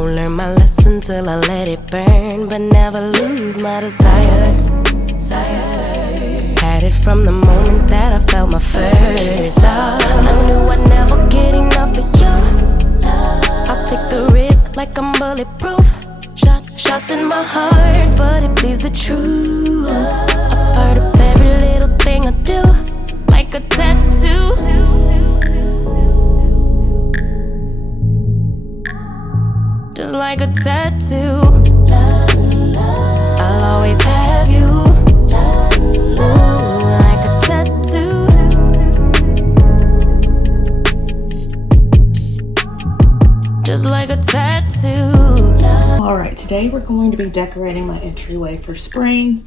Won't learn my lesson till I let it burn, but never lose my desire. Had it from the moment that I felt my first love. I knew I'd never get enough of you. I'll take the risk like I'm bulletproof. Shots in my heart, but it bleeds the truth. A part of every little thing I do, like a tattoo. Just like a tattoo. I'll always have you. Ooh, like a tattoo. Just like a tattoo. Alright, today we're going to be decorating my entryway for spring.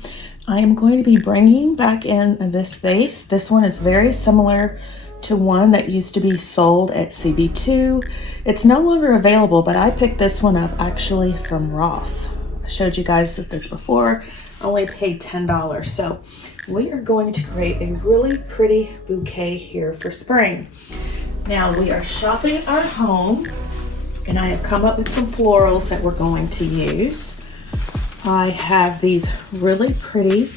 I am going to be bringing back in this vase. This one is very similar to one that used to be sold at CB2. It's no longer available, but I picked this one up actually from Ross. I showed you guys this before. I only paid $10. So we are going to create a really pretty bouquet here for spring. Now we are shopping our home, and I have come up with some florals that we're going to use. I have these really pretty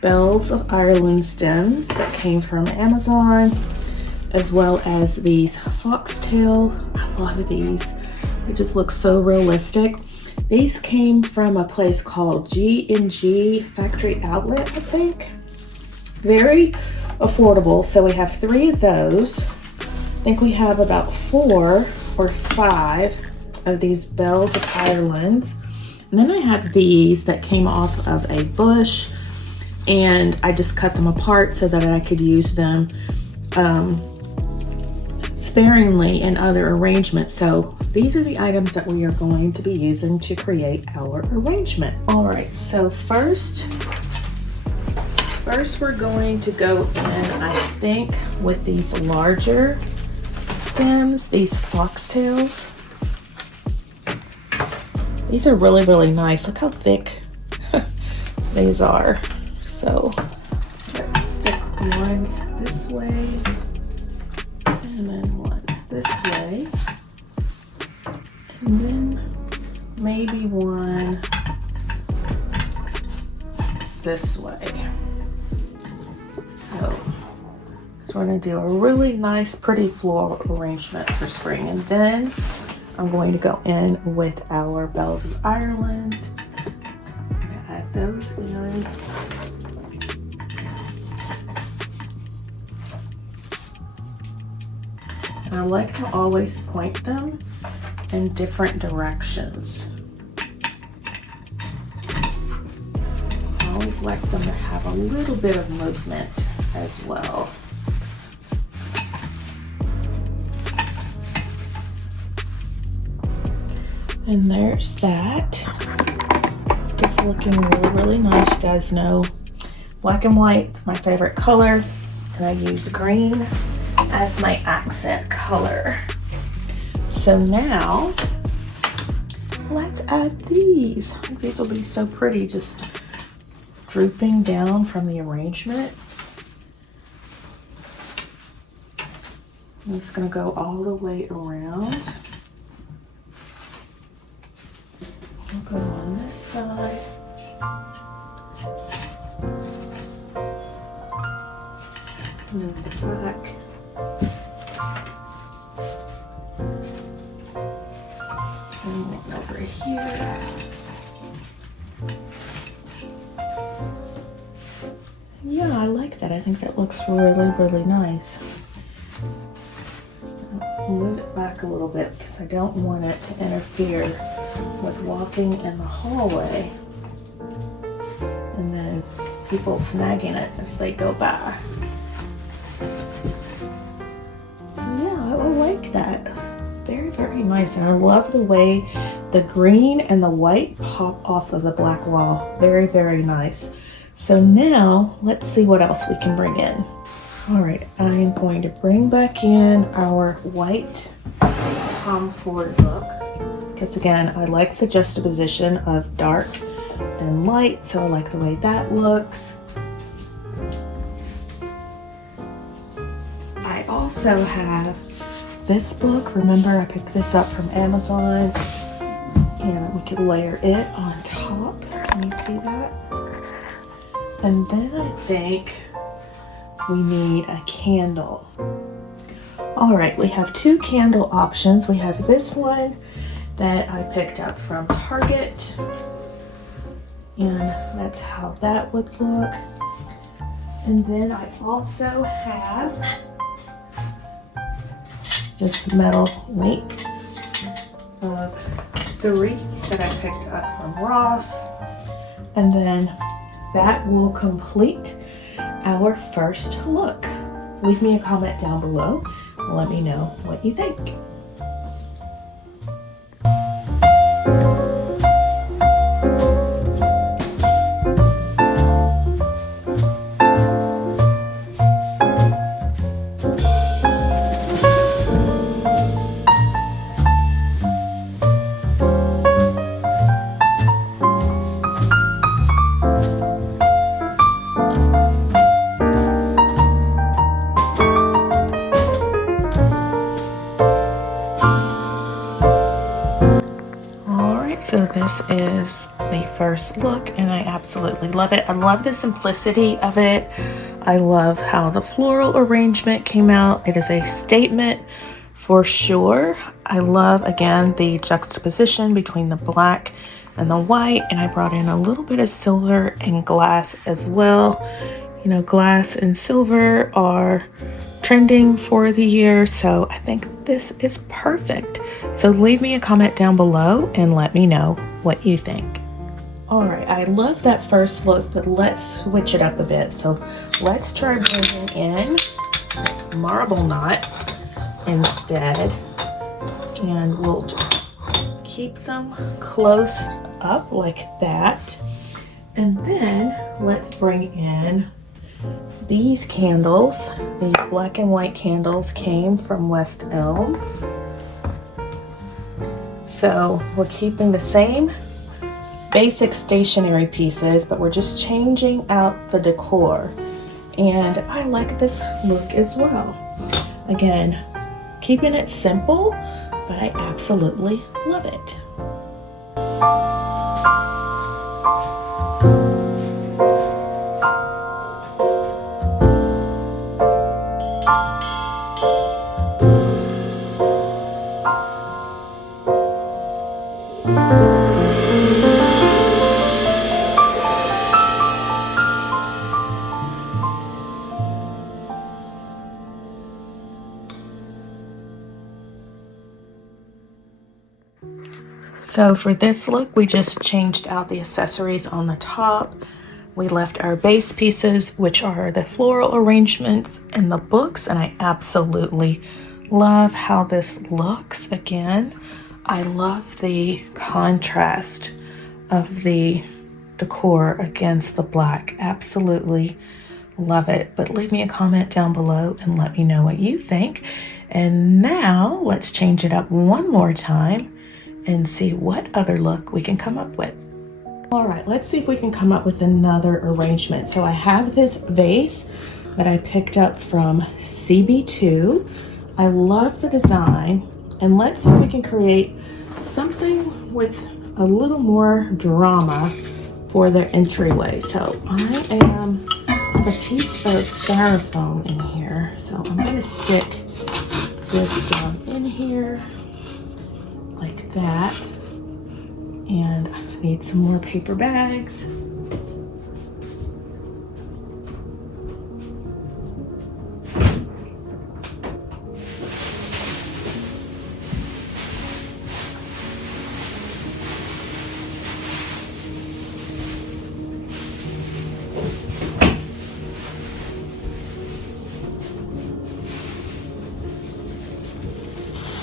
Bells of Ireland stems that came from Amazon, as well as these foxtail. I love these. They just look so realistic. These came from a place called G&G Factory Outlet, I think. Very affordable. So we have 3 of those. I think we have about 4 or 5 of these Bells of Ireland. And then I have these that came off of a bush, and I just cut them apart so that I could use them sparingly in other arrangements. So these are the items that we are going to be using to create our arrangement. All right, so first we're going to go in, I think, with these larger stems, these foxtails. These are really, really nice. Look how thick these are. So let's stick one this way and then one this way, and then maybe one this way. So we're going to do a really nice, pretty floral arrangement for spring. And then I'm going to go in with our Bells of Ireland. I'm going to add those in. And I like to always point them in different directions. I always like them to have a little bit of movement as well. And there's that. It's looking really, really nice. You guys know black and white is my favorite color, and I use green as my accent color. So now let's add these. I think these will be so pretty, just drooping down from the arrangement. I'm just going to go all the way around. I'll go on this side. And then the back. And one over here. Yeah, I like that. I think that looks really, really nice. I'll move it back a little bit because I don't want it to interfere with walking in the hallway and then people snagging it as they go by. Yeah, I like that. Very, very nice. And I love the way the green and the white pop off of the black wall. Very, very nice. So now let's see what else we can bring in. All right, I am going to bring back in our white Tom Ford look. Because again, I like the juxtaposition of dark and light, so I like the way that looks. I also have this book. Remember, I picked this up from Amazon. And we could layer it on top. Can you see that? And then I think we need a candle. All right, we have two candle options. We have this one that I picked up from Target, and that's how that would look. And then I also have this metal link of 3 that I picked up from Ross, and then that will complete our first look. Leave me a comment down below and let me know what you think. So this is the first look and I absolutely love it. I love the simplicity of it. I love how the floral arrangement came out. It is a statement for sure. I love, again, the juxtaposition between the black and the white, and I brought in a little bit of silver and glass as well. You know, glass and silver are trending for the year, so I think this is perfect. So leave me a comment down below and let me know what you think. All right, I love that first look, but let's switch it up a bit. So let's try bringing in this marble knot instead, and we'll just keep them close up like that. And then let's bring in these candles. These black and white candles came from West Elm. So we're keeping the same basic stationery pieces, but we're just changing out the decor. And I like this look as well. Again, keeping it simple, but I absolutely love it. So for this look, we just changed out the accessories on the top. We left our base pieces, which are the floral arrangements and the books, and I absolutely love how this looks. Again, I love the contrast of the decor against the black. Absolutely love it. But leave me a comment down below and let me know what you think. And now let's change it up one more time and see what other look we can come up with. All right, let's see if we can come up with another arrangement. So I have this vase that I picked up from CB2. I love the design, and let's see if we can create something with a little more drama for their entryway. So I have a piece of styrofoam in here. So I'm gonna stick this down in here like that, and I need some more paper bags.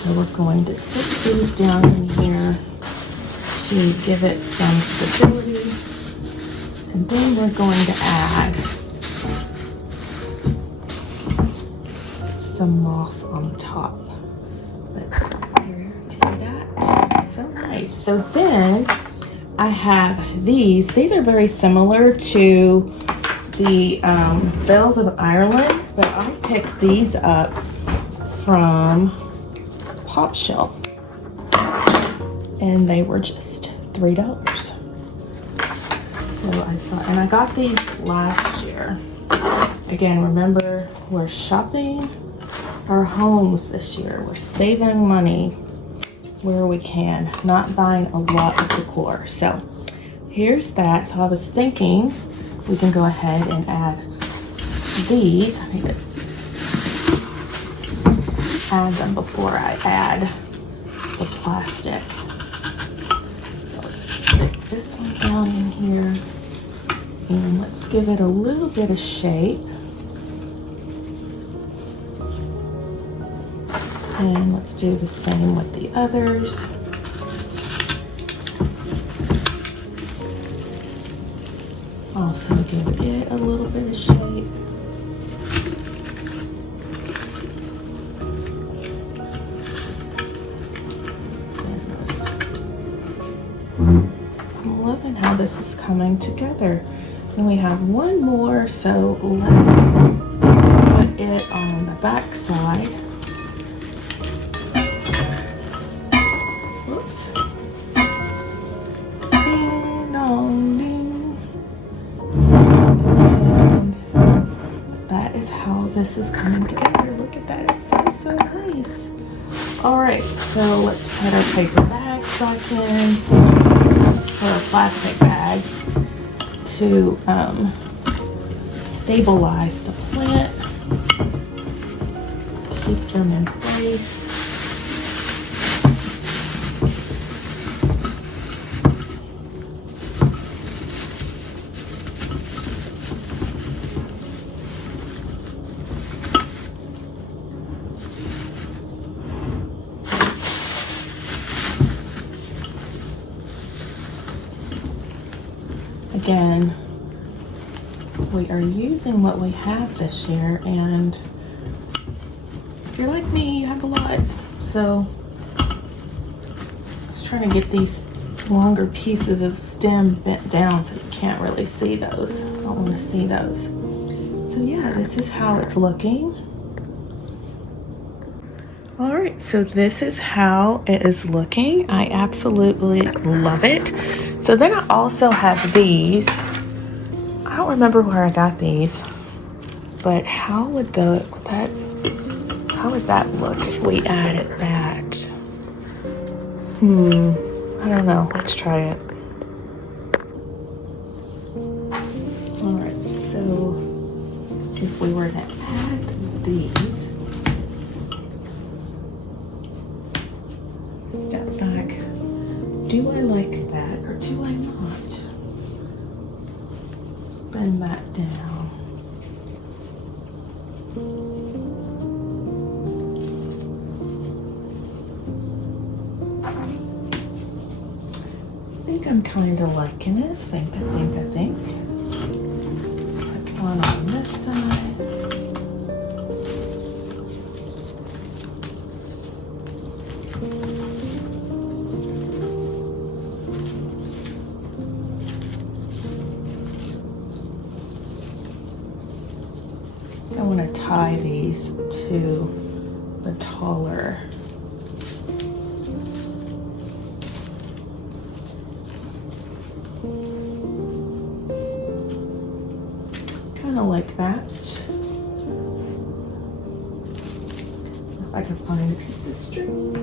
So we're going to stick these down in here to give it some stability. And then we're going to add some moss on the top. But here, you see that? So nice. So then I have these. These are very similar to the Bells of Ireland, but I picked these up from Pop Shelf. and they were just $3. So I thought, and I got these last year. Again, remember, we're shopping our homes this year. We're saving money where we can, not buying a lot of decor. So here's that. So I was thinking we can go ahead and add these. I need to add them before I add the plastic. So let's stick this one down in here and let's give it a little bit of shape. And let's do the same with the others. Also give it a little bit of shape. I'm loving how this is coming together. And we have one more, so let's put it on the back side. Oops. Ding dong ding. And that is how this is coming together. Look at that, it's so nice. All right, so let's put our paper bags back in, or our plastic bags, to stabilize the plant, keep them in place. Again, we are using what we have this year, and if you're like me, you have a lot. So I was trying to get these longer pieces of stem bent down so you can't really see those. I don't want to see those. So yeah, this is how it's looking. All right, so this is how it is looking. I absolutely love it. So then I also have these. I don't remember where I got these, but how would that look if we added that? I don't know. Let's try it. All right, so if we were to add these, step back. Do I like that or do I not? Bend that down. I think I'm kind of liking it. I think. Put one on this side. I want to tie these to the taller. Kind of like that. If I can find a piece of string.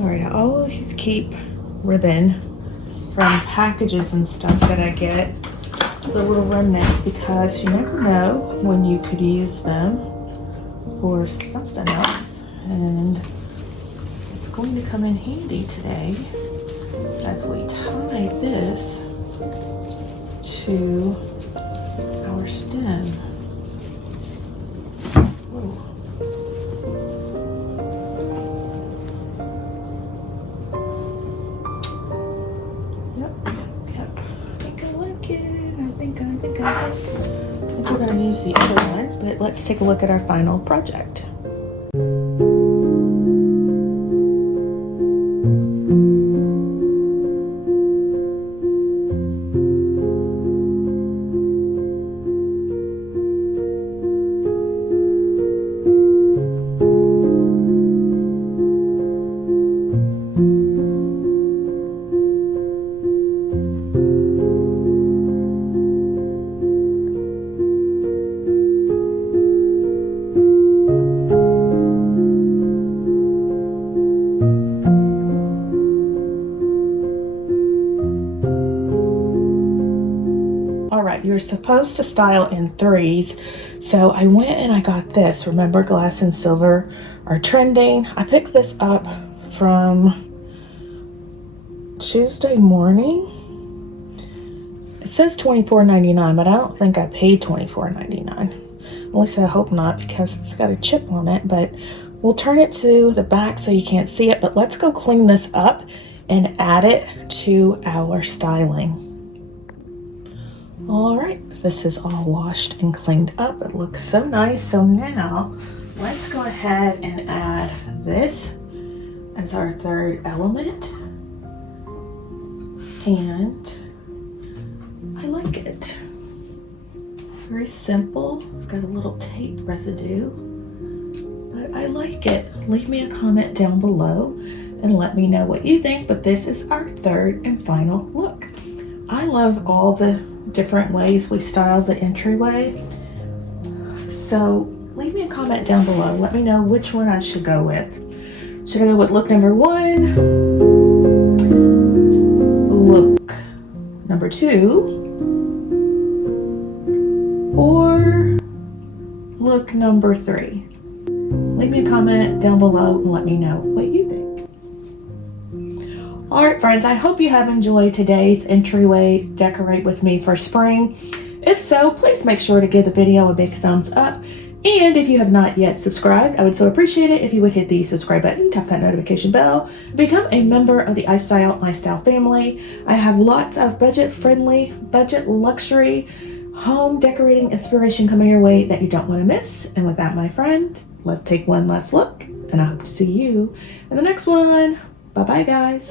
All right, I always keep ribbon from packages and stuff that I get, the little remnants, because you never know when you could use them for something else. And it's going to come in handy today as we tie this to our stem. Whoa. Yep. I think I like it. I think we're going to use the other one, but let's take a look at our final project. All right, you're supposed to style in threes. So I went and I got this. Remember, glass and silver are trending. I picked this up from Tuesday morning. It says $24.99, but I don't think I paid $24.99. At least I hope not, because it's got a chip on it, but we'll turn it to the back so you can't see it. But let's go clean this up and add it to our styling. All right, this is all washed and cleaned up. It looks so nice. So now let's go ahead and add this as our third element. And I like it. Very simple. It's got a little tape residue, but I like it. Leave me a comment down below and let me know what you think. But this is our third and final look. I love all the different ways we style the entryway. So leave me a comment down below. Let me know which one I should go with. Should I go with look number 1? Look number 2? Or look number 3? Leave me a comment down below and let me know what you think. All right, friends, I hope you have enjoyed today's entryway decorate with me for spring. If so, please make sure to give the video a big thumbs up. And if you have not yet subscribed, I would so appreciate it if you would hit the subscribe button, tap that notification bell, become a member of the iStyle family. I have lots of budget-friendly, budget luxury, home decorating inspiration coming your way that you don't want to miss. And with that, my friend, let's take one last look, and I hope to see you in the next one. Bye-bye, guys.